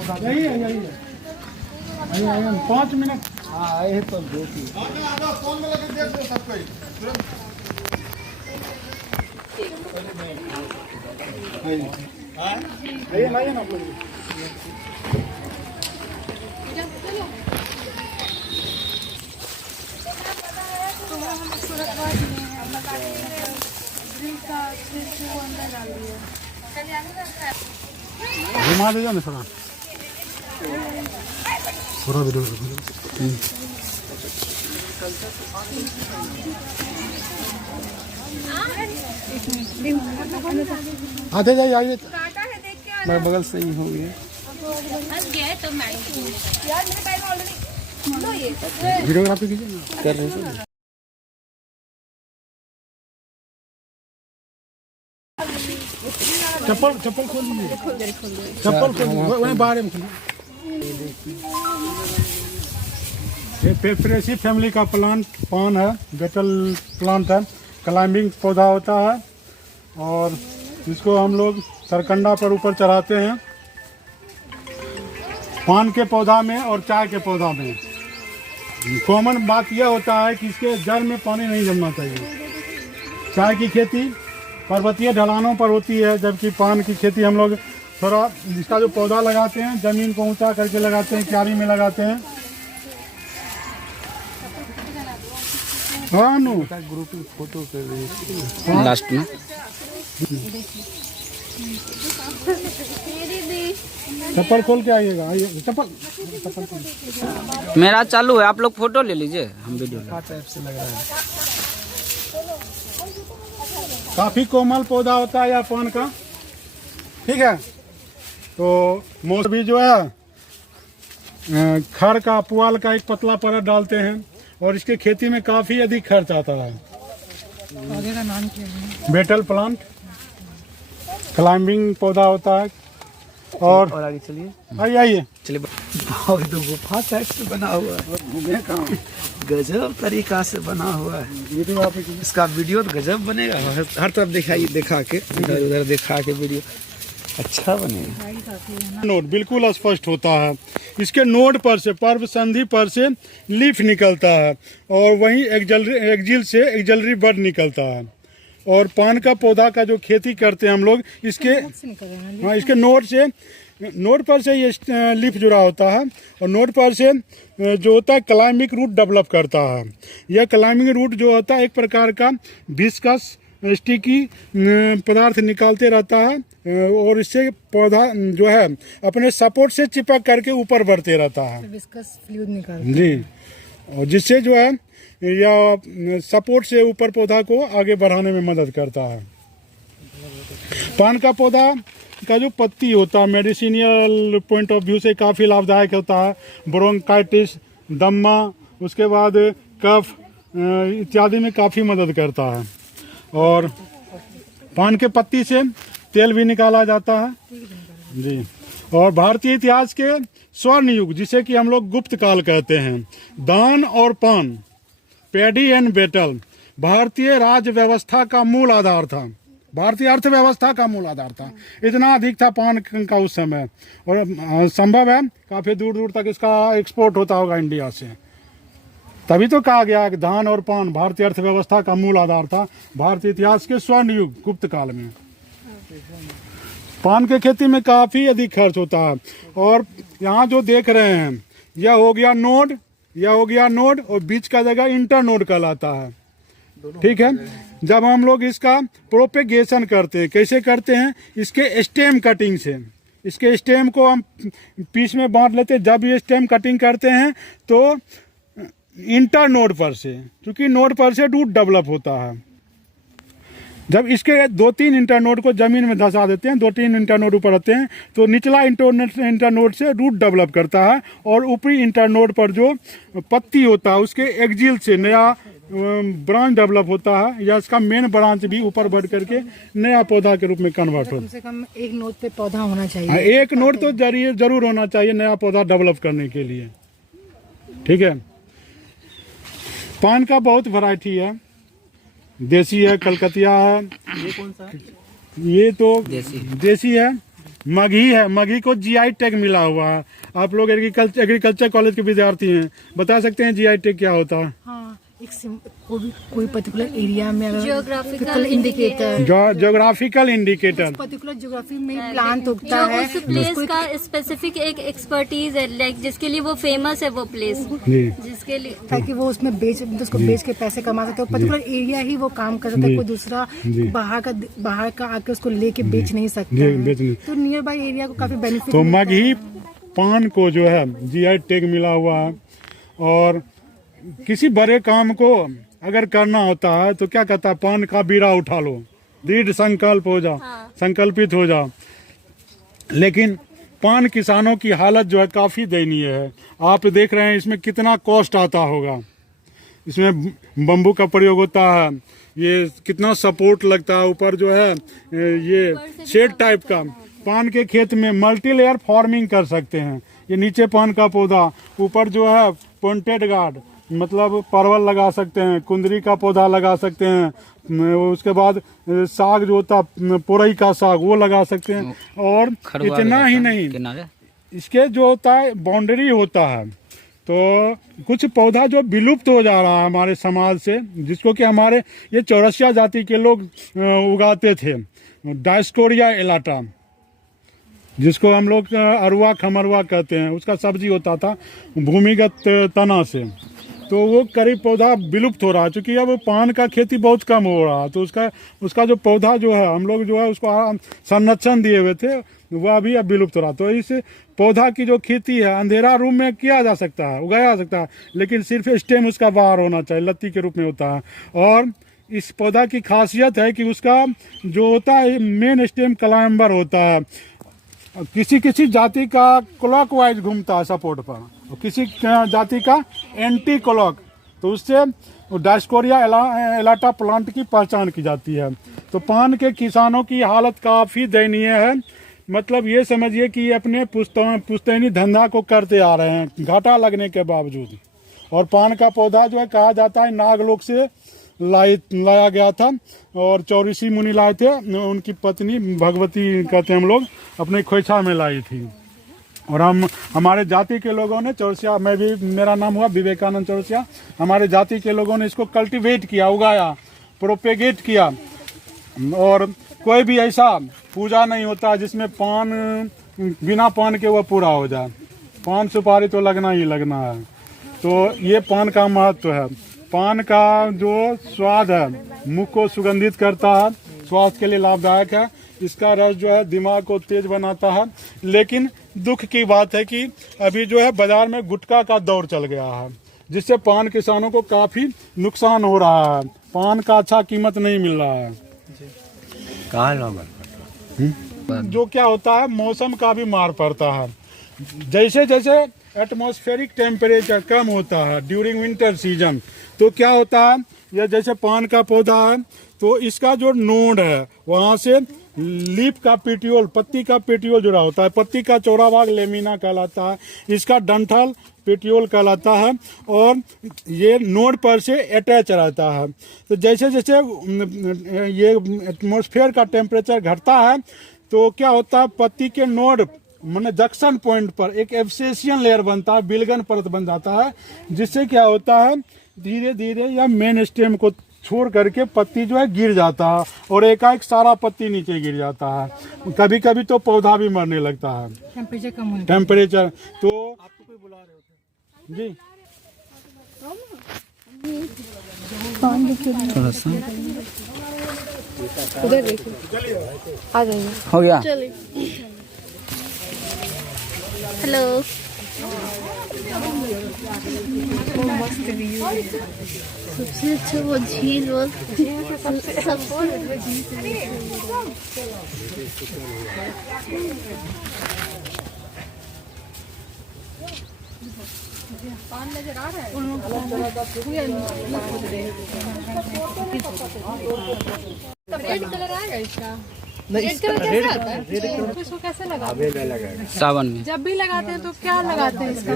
यही है 5 मिनट। हाँ आए तो दो की फोन में लगे देख लो सब कोई तुरंत। आइए ना घुमा दीजिए ना थोड़ा पूरा वीडियो। आते जाइए आइए मैं बगल से ही हो गया वीडियोग्राफी कीजिए ना कर रहे हैं। चप्पल खोल लीजिए चप्पल खोल वहीं बाहर में खोलिए। ये पेपरेसी फैमिली का प्लांट पान है, बेटल प्लांट है, क्लाइंबिंग पौधा होता है और इसको हम लोग सरकंडा पर ऊपर चढ़ाते हैं। पान के पौधा में और चाय के पौधा में कॉमन बात यह होता है कि इसके जड़ में पानी नहीं जमना चाहिए। चाय की खेती पर्वतीय ढलानों पर होती है, जबकि पान की खेती हम लोग थोड़ा इसका जो पौधा लगाते हैं ज़मीन को ऊंचा करके लगाते हैं, क्यारी में लगाते हैं। हाँ नो ग्रुप फोटो कर रही लास्ट में चप्पल खोल के आइएगा। आइए चप्पल मेरा चालू है, आप लोग फोटो ले लीजिए, हम वीडियो टाइप से लग रहा है। काफी कोमल पौधा होता है यह पान का, ठीक है। तो मौसमी जो है खड़ का पुआल का एक पतला परत डालते हैं और इसके खेती में काफी अधिक खर्च आता है। पौधे का नाम क्या है? बेटल प्लांट क्लाइंबिंग पौधा होता है। और आगे चलिए आइए चलिए। तो गुफा टाइप से बना हुआ है, घूमे कहाँ गजब तरीका से बना हुआ है। वीडियो आप इसका वीडियो तो गजब बनेगा, हर तरफ दिखाइए, दिखा के इधर उधर दिखा के वीडियो अच्छा बनेगा। नोड बिल्कुल स्पष्ट होता है। इसके नोड पर से पर्व संधि पर से लीफ निकलता है और वहीं एक्जिल से एक्जिलरी बड निकलता है। और पान का पौधा का जो खेती करते हैं हम लोग इसके इसके नोड पर से ये लीफ जुड़ा होता है और नोड पर से जो होता है क्लाइंबिंग रूट डेवलप करता है। यह क्लाइंबिंग रूट जो होता है एक प्रकार का विस्कस स्टिकी पदार्थ निकालते रहता है और इससे पौधा जो है अपने सपोर्ट से चिपक करके ऊपर बढ़ते रहता है। विस्कस फ्लूइड निकालता जी, और जिससे जो है या सपोर्ट से ऊपर पौधा को आगे बढ़ाने में मदद करता है। पान का पौधा का जो पत्ती होता है मेडिसिनियल पॉइंट ऑफ व्यू से काफ़ी लाभदायक होता है। ब्रोंकाइटिस, दम्मा, उसके बाद कफ इत्यादि में काफ़ी मदद करता है। और पान के पत्ती से तेल भी निकाला जाता है जी। और भारतीय इतिहास के स्वर्ण युग जिसे कि हम लोग गुप्त काल कहते हैं, दान और पान, पैडी एंड बेटल भारतीय राज्य व्यवस्था का मूल आधार था, भारतीय अर्थव्यवस्था का मूल आधार था। इतना अधिक था पान का उस समय और संभव है काफ़ी दूर दूर तक इसका एक्सपोर्ट होता होगा इंडिया से। तभी तो कहा गया कि धान और पान भारतीय अर्थव्यवस्था का मूल आधार था भारतीय इतिहास के स्वर्ण युग गुप्त काल में। पान के खेती में काफ़ी अधिक खर्च होता है। और यहाँ जो देख रहे हैं यह हो गया नोड, यह हो गया नोड और बीच का जगह इंटर नोड कहलाता है, ठीक है। जब हम लोग इसका प्रोपेगेशन करते हैं, कैसे करते हैं? इसके स्टेम कटिंग से, इसके स्टेम को हम पीस में बांट लेते हैं। जब ये स्टेम कटिंग करते हैं तो इंटर नोड पर से, क्योंकि नोड पर से रूट डेवलप होता है। जब इसके 2-3 इंटर नोड को जमीन में धंसा देते हैं, 2-3 इंटर नोड ऊपर रहते हैं, तो निचला इंटर नोड से रूट डेवलप करता है और ऊपरी इंटर नोड पर जो पत्ती होता है उसके एक्जिल से नया ब्रांच डेवलप होता है, या इसका मेन ब्रांच भी ऊपर बढ़ करके नया पौधा के रूप में कन्वर्ट होता है। कम से कम एक नोड पे पौधा होना चाहिए। एक नोड तो जरूर होना चाहिए नया पौधा डेवलप करने के लिए, ठीक है। पान का बहुत वैरायटी है, देसी है, कलकतिया है। ये कौन सा है? ये तो देसी है। मगही है, मगही को जीआई टैग मिला हुआ है। आप लोग एग्रीकल्चर कॉलेज के विद्यार्थी हैं, बता सकते हैं जीआई टैग क्या होता है? हाँ, कोई पर्टिकुलर एरिया में अगर Geographical indicator, geographical indicator, particular geography में प्लांट उगता जो है, उस प्लेस का स्पेसिफिक एक एक्सपर्टीज है, लाइक जिसके लिए वो फेमस है वो प्लेस, जी जिसके लिए ताकि वो उसमें उसको बेच के पैसे कमा सकते हो। पर्टिकुलर एरिया ही वो काम कर सकता है, कोई दूसरा बाहर का आके उसको लेके बेच नहीं सकता जी, है। बेच नहीं। तो नियर बाई एरिया को काफी बेनिफिट तो मगही पान को जो है जीआई टैग मिला हुआ है। और किसी बड़े काम को अगर करना होता है तो क्या कहता है, पान का बीड़ा उठा लो, दृढ़ संकल्प हो जा, संकल्पित हो जा। लेकिन पान किसानों की हालत जो है काफ़ी दयनीय है। आप देख रहे हैं इसमें कितना कॉस्ट आता होगा। इसमें बम्बू का प्रयोग होता है, ये कितना सपोर्ट लगता है, ऊपर जो है ये शेड टाइप का। पान के खेत में मल्टी लेयर फार्मिंग कर सकते हैं। ये नीचे पान का पौधा, ऊपर जो है पॉइंटेड गार्ड मतलब परवल लगा सकते हैं, कुंदरी का पौधा लगा सकते हैं, उसके बाद साग जो होता है पोरई का साग वो लगा सकते हैं। और इतना ही नहीं, इसके जो होता है बाउंड्री होता है। तो कुछ पौधा जो विलुप्त हो जा रहा है हमारे समाज से, जिसको कि हमारे ये चौरसिया जाति के लोग उगाते थे, डायस्कोरिया एलाटा, जिसको हम लोग अरुआ खमरुआ कहते हैं, उसका सब्जी होता था भूमिगत तना से। तो वो करीब पौधा विलुप्त हो रहा है, क्योंकि अब पान का खेती बहुत कम हो रहा है। तो उसका जो पौधा जो है हम लोग जो है उसको संरक्षण दिए हुए थे, वह भी अब विलुप्त हो रहा। तो इस पौधा की जो खेती है अंधेरा रूम में किया जा सकता है, उगाया जा सकता है, लेकिन सिर्फ स्टेम उसका बाहर होना चाहिए, लत्ती के रूप में होता है। और इस पौधा की खासियत है कि उसका जो होता है मेन स्टेम क्लाइंबर होता है। किसी जाति का क्लॉकवाइज घूमता है सपोर्ट पर, और किसी जाति का एंटी क्लॉक। तो उससे डायस्कोरिया एलाटा प्लांट की पहचान की जाती है। तो पान के किसानों की हालत काफ़ी दयनीय है। मतलब ये समझिए कि ये अपने पुश्तैनी धंधा को करते आ रहे हैं घाटा लगने के बावजूद। और पान का पौधा जो है कहा जाता है नागलोक से लाया गया था, और चौरिशी मुनि लाए थे, उनकी पत्नी भगवती कहते हैं हम लोग, अपने खोइछा में लाई थी। और हमारे जाति के लोगों ने चौरसिया, मैं भी, मेरा नाम हुआ विवेकानंद चौरसिया, हमारे जाति के लोगों ने इसको कल्टीवेट किया, उगाया, प्रोपेगेट किया। और कोई भी ऐसा पूजा नहीं होता जिसमें पान बिना पान के वह पूरा हो जाए। पान सुपारी तो लगना ही लगना है। तो ये पान का महत्व है। पान का जो स्वाद है मुख को सुगंधित करता है, स्वास्थ्य के लिए लाभदायक है। इसका रस जो है दिमाग को तेज बनाता है। लेकिन दुख की बात है कि अभी जो है बाजार में गुटखा का दौर चल गया है, जिससे पान किसानों को काफ़ी नुकसान हो रहा है। पान का अच्छा कीमत नहीं मिल रहा है। जो क्या होता है मौसम का भी मार पड़ता है। जैसे जैसे एटमॉस्फेरिक टेम्परेचर कम होता है ड्यूरिंग विंटर सीजन, तो क्या होता है, या जैसे पान का पौधा है तो इसका जो नोड है वहाँ से लीफ का पेटियोल, पत्ती का पेटियोल जुड़ा होता है। पत्ती का चौड़ा भाग लेमिना कहलाता है, इसका डंठल पेटियोल कहलाता है, और ये नोड पर से अटैच रहता है। तो जैसे जैसे ये एटमॉस्फेयर का टेम्परेचर घटता है तो क्या होता है, पत्ती के नोड माने जंक्शन पॉइंट पर एक एब्सेसियन लेयर बनता है, बिलगन परत बन जाता है, जिससे क्या होता है धीरे धीरे या मेन स्टेम को छोड़ करके पत्ती जो है गिर जाता है, और एकाएक सारा पत्ती नीचे गिर जाता है। कभी कभी तो पौधा भी मरने लगता है। टेम्परेचर कम होने टेम्परेचर तो आपको कोई बुला रहे होते जी, थोड़ा सा उधर देखिए, आ जाइए। हो गया। हेलो, सबसे अच्छा वो झील वो रेड कलर आएगा इसका। इसको कैसे लगाते सावन में जब भी लगाते हैं तो क्या लगाते हैं इसका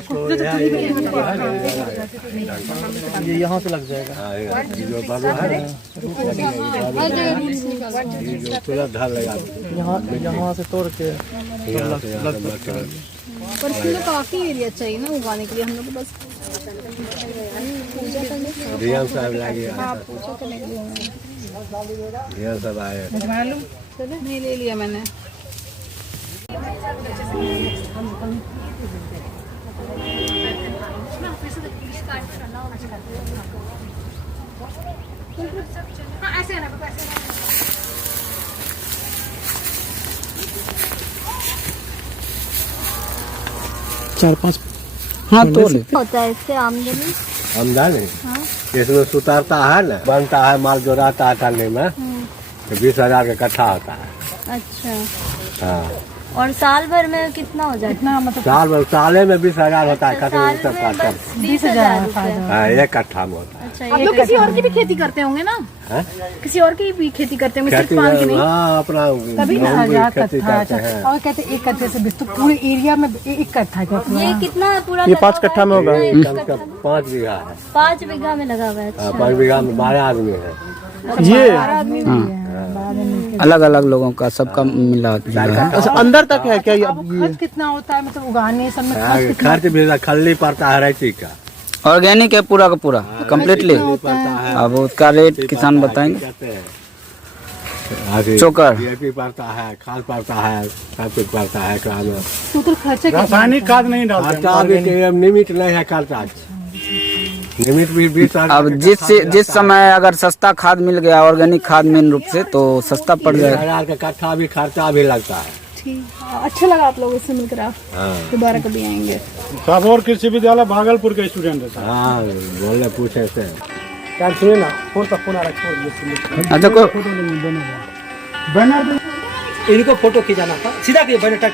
ये यहाँ से लग जाएगा यहाँ से तोड़ के पर इसके लिए काफी एरिया चाहिए ना उगाने के लिए, हम लोग को बस मालूम नहीं ले लिया मैंने। चार पाँच हाँ तो ले होता है इससे आमदनी? आमदनी इसमें सुतारता है ना, बनता है माल जो रहता है ठंडी में तो 20,000 का कट्ठा होता है। अच्छा, हाँ, और साल भर में कितना हो जाता है? मतलब साले में 20,000 होता है साल कट्ठे में बस 20,000 रुपए। हाँ, एक कट्ठा में होता है। अच्छा, आप लोग किसी और की भी खेती करते होंगे ना? किसी और की भी खेती करते होंगे, सिर्फ खेती पान की नहीं? हाँ, अपना तभी ना गेहूं की 1000 खेती कट्ठा। करते हैं। और कहते हैं एक कट्ठे से बीस, तो पूरे एरिया में एक कट्ठा है क्या पूरा? ये कितना है पूरा? ये 5 कट्ठा में होगा। कम से कम 5 बीघा है। 5 बीघा में लगा हुआ है। हाँ, अच्छा, 5 बीघा में 12 आदमी है। ये अलग अलग लोगों का सबका मिला है। अच्छा अंदर तक है क्या? अब खर्च कितना होता है, मतलब उगाने सब में खर्च कितना खर्च भी खल्ली पड़ता है रैची का, ऑर्गेनिक है पूरा का पूरा कंप्लीटली। होता है? अब उसका रेट किसान बताएंगे। कहते हैं चोकर। DAP पड़ता है, खाद पड़ता है, सब कुछ पड़ता है। टोटल खर्चा कितना? रासायनिक खाद नहीं डालते खर्चा भी निमित नहीं है, खर्चा निमित भी 20,000। अब जिस समय अगर सस्ता खाद मिल गया ऑर्गेनिक खाद मेन रूप से तो सस्ता पड़ जाएगा। 20,000 का कट्ठा भी खर्चा भी लगता है। ठीक, अच्छा लगा आप लोगों से मिलकर। आप दोबारा कभी आएंगे? साबौर कृषि विद्यालय भागलपुर के स्टूडेंट है सर। हाँ, बोले पूछे से यार सुनिए ना, फोन पर फोन आ रहा है। अच्छा को बैनर इनको फोटो खिंचाना था, सीधा बैनर टाइप